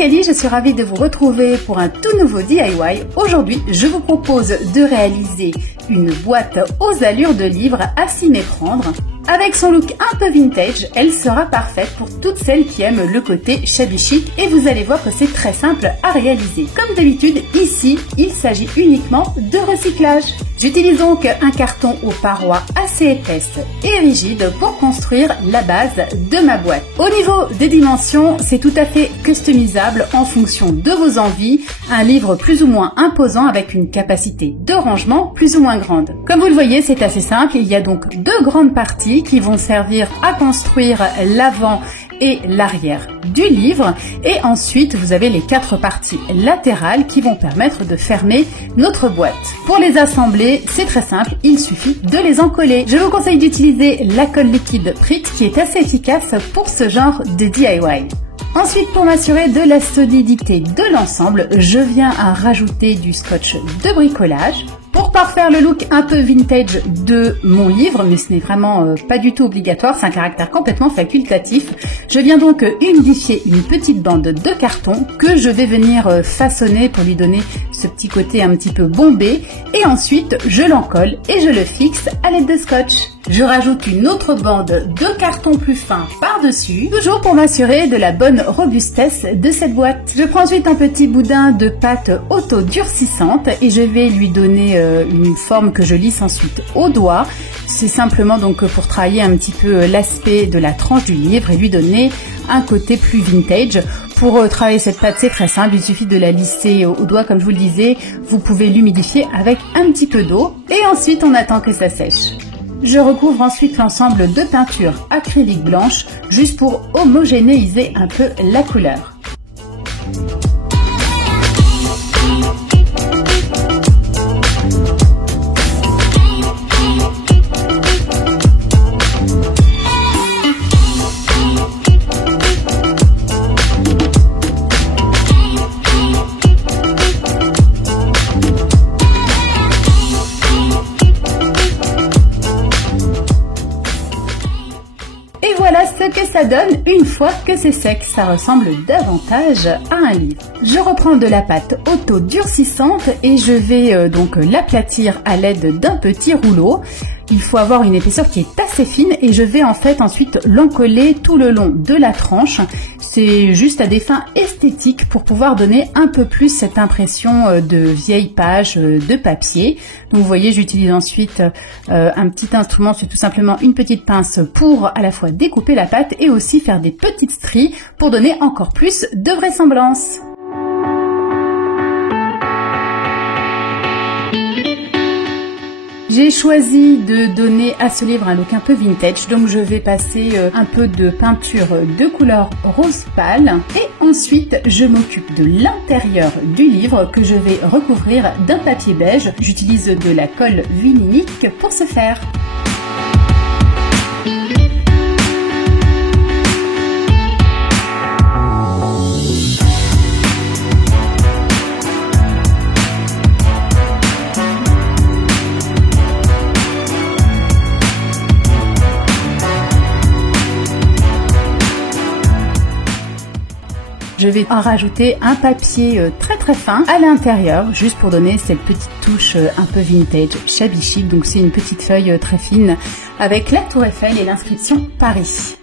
Cali, je suis ravie de vous retrouver pour un tout nouveau DIY. Aujourd'hui, je vous propose de réaliser une boîte aux allures de livre à s'y méprendre. Avec son look un peu vintage, elle sera parfaite pour toutes celles qui aiment le côté shabby chic et vous allez voir que c'est très simple à réaliser. Comme d'habitude, ici, il s'agit uniquement de recyclage. J'utilise donc un carton aux parois assez épaisses et rigides pour construire la base de ma boîte. Au niveau des dimensions, c'est tout à fait customisable en fonction de vos envies. Un livre plus ou moins imposant avec une capacité de rangement plus ou moins grande. Comme vous le voyez, c'est assez simple. Il y a donc deux grandes parties qui vont servir à construire l'avant et l'arrière du livre, et ensuite vous avez les quatre parties latérales qui vont permettre de fermer notre boîte. Pour les assembler, c'est très simple, il suffit de les encoller. Je vous conseille d'utiliser la colle liquide Pritt qui est assez efficace pour ce genre de DIY. Ensuite, pour m'assurer de la solidité de l'ensemble, je viens à rajouter du scotch de bricolage pour parfaire le look un peu vintage de mon livre, mais ce n'est vraiment pas du tout obligatoire, c'est un caractère complètement facultatif. Je viens donc humidifier une petite bande de carton que je vais venir façonner pour lui donner ce petit côté un petit peu bombé, et ensuite je l'encolle et je le fixe à l'aide de scotch. Je rajoute une autre bande de carton plus fin par-dessus, toujours pour m'assurer de la bonne robustesse de cette boîte. Je prends ensuite un petit boudin de pâte auto-durcissante et je vais lui donner une forme que je lisse ensuite au doigt. C'est simplement donc pour travailler un petit peu l'aspect de la tranche du livre et lui donner un côté plus vintage. Pour travailler cette pâte, c'est très simple, il suffit de la lisser au doigt comme je vous le disais. Vous pouvez l'humidifier avec un petit peu d'eau et ensuite on attend que ça sèche. Je recouvre ensuite l'ensemble de peinture acrylique blanche juste pour homogénéiser un peu la couleur. Voilà ce que ça donne une fois que c'est sec, ça ressemble davantage à un livre. Je reprends de la pâte auto-durcissante et je vais donc l'aplatir à l'aide d'un petit rouleau. Il faut avoir une épaisseur qui est assez fine et je vais en fait ensuite l'encoller tout le long de la tranche. C'est juste à des fins esthétiques pour pouvoir donner un peu plus cette impression de vieille page de papier. Donc vous voyez, j'utilise ensuite un petit instrument, c'est tout simplement une petite pince pour à la fois découper la pâte et aussi faire des petites stries pour donner encore plus de vraisemblance. J'ai choisi de donner à ce livre un look un peu vintage, donc je vais passer un peu de peinture de couleur rose pâle et ensuite je m'occupe de l'intérieur du livre que je vais recouvrir d'un papier beige. J'utilise de la colle vinylique pour ce faire. Je vais en rajouter un papier très fin à l'intérieur, juste pour donner cette petite touche un peu vintage, shabby chic. Donc c'est une petite feuille très fine avec la tour Eiffel et l'inscription Paris.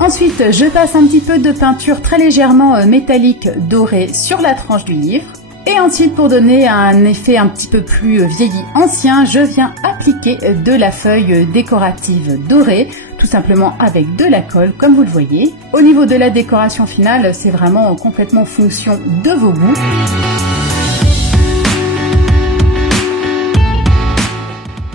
Ensuite, je passe un petit peu de peinture très légèrement métallique dorée sur la tranche du livre. Et ensuite, pour donner un effet un petit peu plus vieilli ancien, je viens appliquer de la feuille décorative dorée, tout simplement avec de la colle, comme vous le voyez. Au niveau de la décoration finale, c'est vraiment complètement en fonction de vos goûts.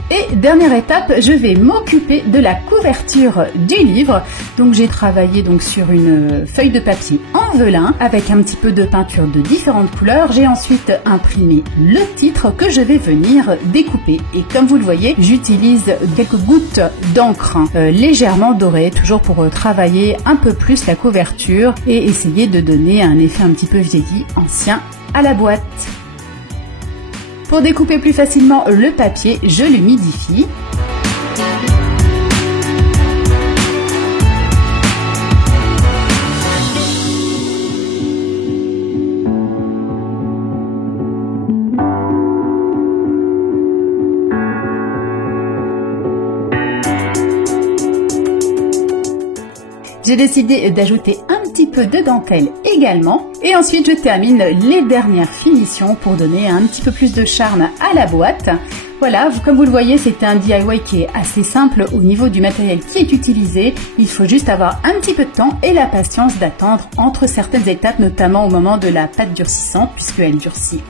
Et dernière étape, je vais m'occuper de la couverture du livre. Donc j'ai travaillé sur une feuille de papier en velin avec un petit peu de peinture de différentes couleurs. J'ai ensuite imprimé le titre que je vais venir découper. Et comme vous le voyez, j'utilise quelques gouttes d'encre légèrement dorée, toujours pour travailler un peu plus la couverture et essayer de donner un effet un petit peu vieilli, ancien à la boîte. Pour découper plus facilement le papier, je l'humidifie. J'ai décidé d'ajouter un petit peu de dentelle également. Et ensuite, je termine les dernières finitions pour donner un petit peu plus de charme à la boîte. Voilà, comme vous le voyez, c'est un DIY qui est assez simple au niveau du matériel qui est utilisé. Il faut juste avoir un petit peu de temps et la patience d'attendre entre certaines étapes, notamment au moment de la pâte durcissante puisqu'elle durcit.